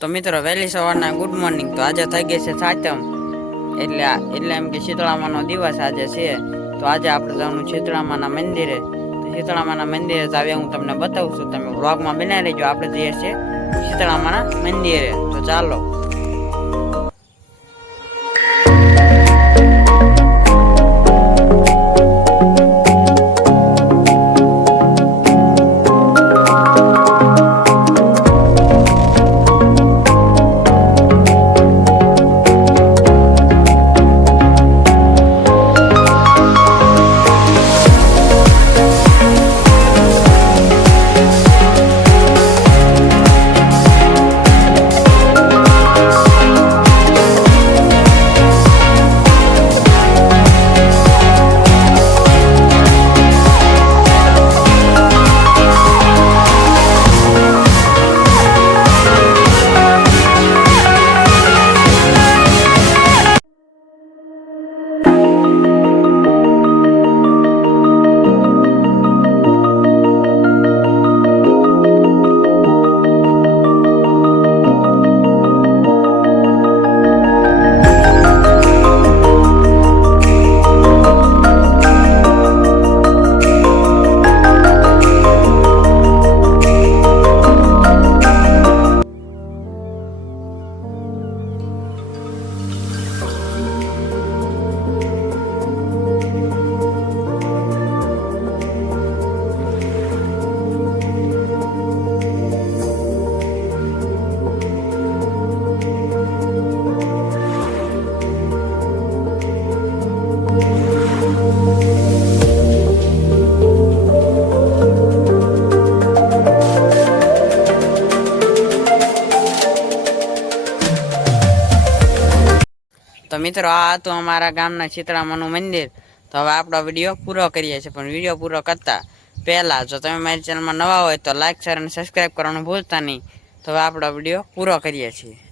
તો મિત્રો વહેલી સવારના ગુડ મોર્નિંગ। તો આજે થઈ ગઈ છે સાતમ, એટલે એમ કે શીતળામાનો દિવસ આજે છે। તો આજે આપણે જવાનું શીતળામાના મંદિરે। તો શીતળામાના મંદિરે જાવે હું તમને બતાવું છું, તમે વ્લોગમાં બનાવી લેજો। આપણે જઈએ છીએ શીતળામાના મંદિરે, તો ચાલો। તો મિત્રો આ હતું અમારા ગામના શીતળામાનું મંદિર। તો હવે આપણો વિડીયો પૂરો કરીએ છીએ, પણ વિડીયો પૂરો કરતા પહેલાં જો તમે મારી ચેનલમાં નવા હોય તો લાઈક, શેર અને સબસ્ક્રાઈબ કરવાનું ભૂલતા નહીં। તો હવે આપણો વિડીયો પૂરો કરીએ છીએ।